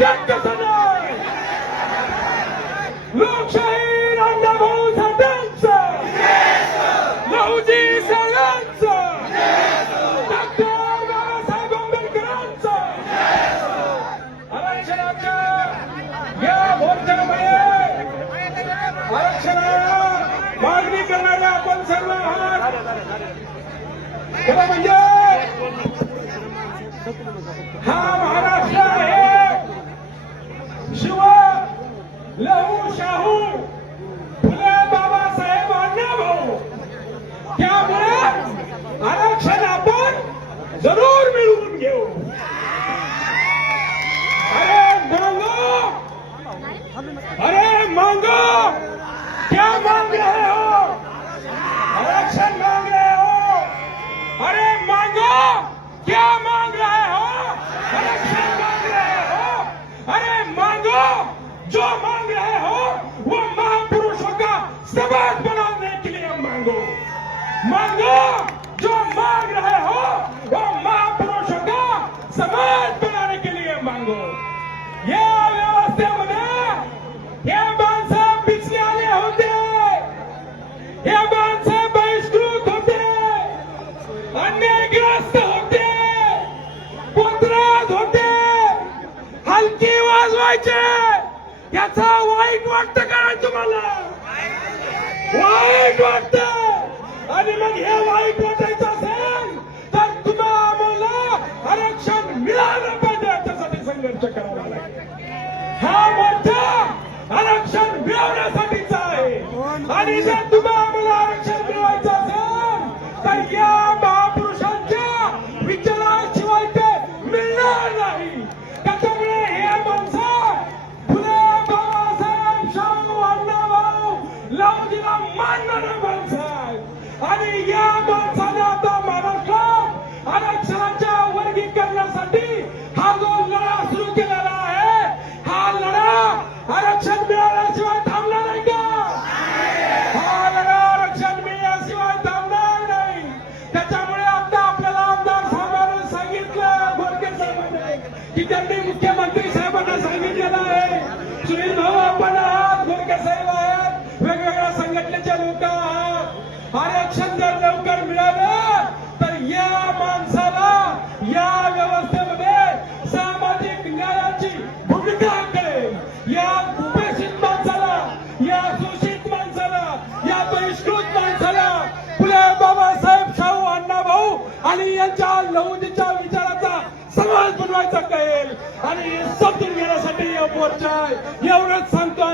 त्याग कसं नाही लोकशाही अण्णाभाऊ साठ्यांचं लहुजी सगळ्यांचं डॉक्टर बाबासाहेब आंबेडकरांचं आरक्षणाच्या या मोर्चामध्ये आरक्षणाला मागणी करणारे आपण सर्व आहात खरं म्हणजे हा महाराष्ट्र आहे शिव लहू शाहू फुले बाबासाहेब अण्णाभाऊ त्यामुळे आरक्षण आपण जरूर मिळवून घेऊ अरे मांगो क्या मांग रहे हो आरक्षण मांग रहे हो अरे मांगो क्या मांग रहे हो आरक्षण मांग रहे हो अरे मांगो जो मांग रहे हो वो महापुरुषों का समाज बनाने के लिए मांगो मांगो जो मांग रहे हो वो महापुरुषों का समाज बनाने के लिए मांगो या व्यवस्थेमध्ये हे माणसं पिचल्याले होते हे माणसं बहिष्कृत होते अन्यायग्रस्त होते पुत्रज होते हलकी वाजवायचे याचा वाईट वाटतं का तुम्हाला वाईट वाटतं आणि मग हे वाईट वाटायचं असेल तर तुम्हाला आम्हाला आरक्षण मिळालं पाहिजे याच्यासाठी संघर्ष करावा लागेल हा मोर्चा आरक्षण मिळवण्यासाठीचा आहे आणि जर तुम्हाला आम्हाला आरक्षण मिळवायचं असेल तर या महापुरुषांच्या विचाराशिवाय ते मिळणार नाही त्याच्यामुळे हे माणसं फुले बाबासाहेब शाहू अण्णाभाऊ लहुजीला मानणारे माणसं आहेत आणि या माणसाने आता महाराष्ट्रात आरक्षणाच्या वर्गीकरणासाठी हा जो लढा सुरू केलेला आहे हा लढा आरक्षण मिळाल्याशिवाय थांबणार नाही का हा लढा आरक्षण मिळाल्याशिवाय थांबणार नाही त्याच्यामुळे आता आपल्याला आमदार साहेबांनी सांगितलं गोरके साहेबांनी की त्यांनी मुख्यमंत्री साहेबांना सांगितलेलं आहे सुनील भाऊ आपण आहात गोरके साहेब आहेत वेगवेगळ्या संघटनेचे लोक आहात आरक्षण जर लवकर मिळालं तर या माणसाला या व्यवस्थेमध्ये सामाजिक न्यायाची भूमिका कळेल या कुपोषित माणसाला या शोषित माणसाला या बहिष्कृत माणसाला फुले बाबासाहेब शाहू अण्णाभाऊ आणि यांच्या लहुजीच्या विचाराचा समाज बनवायचा कळेल आणि हे समजून घेण्यासाठी मोर्चा एवढंच सांगतो